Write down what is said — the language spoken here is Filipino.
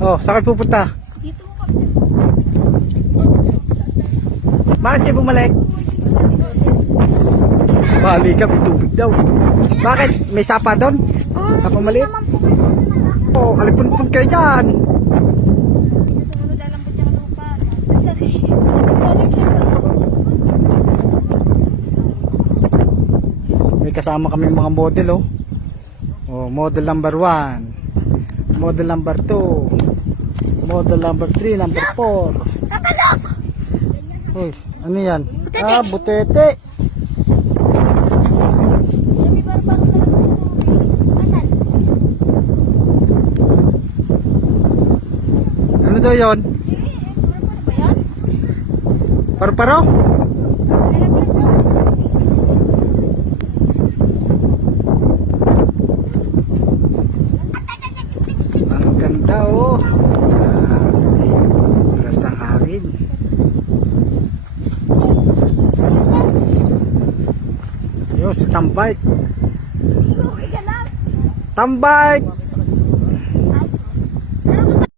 Oh, saan kayo pupunta? Dito mo kami. Bakit kayo bumalik? Bali ka, may tubig daw. Bakit? May sapa doon? Sapa maliit? Oh, alipun-pun kayo dyan. Sumunod lalambot yung lupa. Sakit. May kasama kami mga model, oh. Oh, model number 1. Model number 2. Model number 3, number 4. Tatalok! Uy, ano yan? Butete. Ah, butete. Sabi baro-baro na lang ng tubig. Asan? Ano daw yon? Baro-baro ba yan? Paro-paro? Ang ganda, oh. Lakas ng hangin. Yo, si Tambike. Okay ka lang. Tambike!